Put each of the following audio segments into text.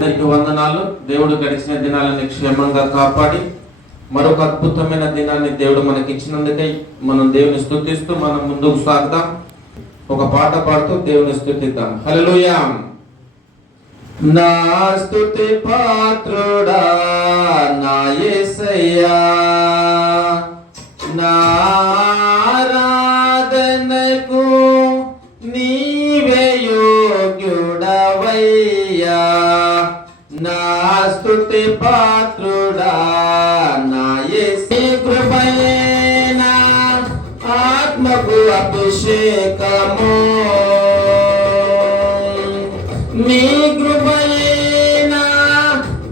అందరికి వందనాలు. దేవుడు గడిచిన దినాలని క్షేమంగా కాపాడి మరొక అద్భుతమైన దినాన్ని దేవుడు మనకి ఇచ్చినందుకై మనం దేవుని స్తుతిస్తూ మనం ముందుకు సాగుదాం. ఒక పాట పాడుతూ దేవుని స్తుతిద్దాం. హల్లెలూయా. నా స్తుతి పాత్రుడా నా యేసయ్యా, నా ఆరాధనకు నీవే యోగ్యుడవయ్యా. నా స్తుతి పాత్రుడా నా యేసే, కృపయేన ఆత్మకు అభిషేకము, నీ కృపయేన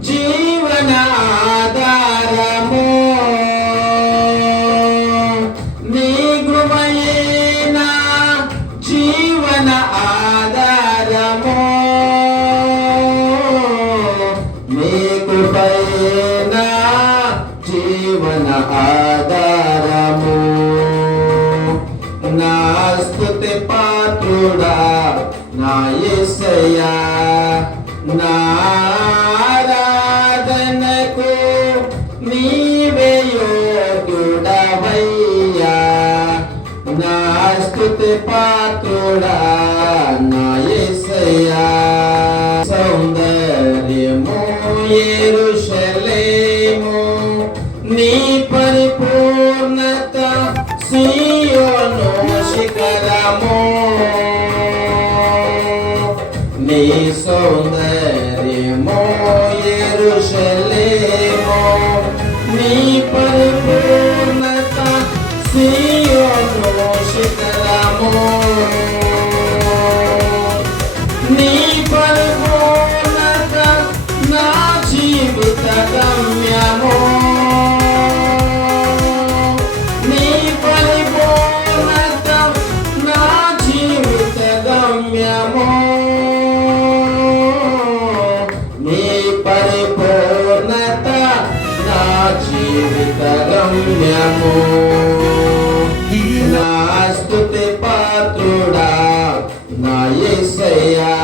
జీవన ఆధారము, నీ కృపయేన జీవన ఆధారము, నీ కృపయేన జీవన ఆధారము. నా స్తుతి పాత్రుడా నా యేసయ్యా, నా ఆరాధనకు నీవే యోగ్యుడవయ్యా. నా స్తుతి పాత్రుడా నా యేసయ్యా. సౌందర్యము యెరూషలేము, నీ పరిపూర్ణత సీయోను శిఖరము, నీ సౌందర్యము యెరూషలేము, నీ పరిపూర్ణత సీయోను శిఖరము, నీ పరిపూర్ణత నా జీవిత గమ్యము, నీ పరిపూర్ణత నా జీవిత గమ్యము, నీ పరిపూర్ణత నా జీవిత గమ్యము. నా స్తుతి పాత్రుడా నా యేసయ్యా.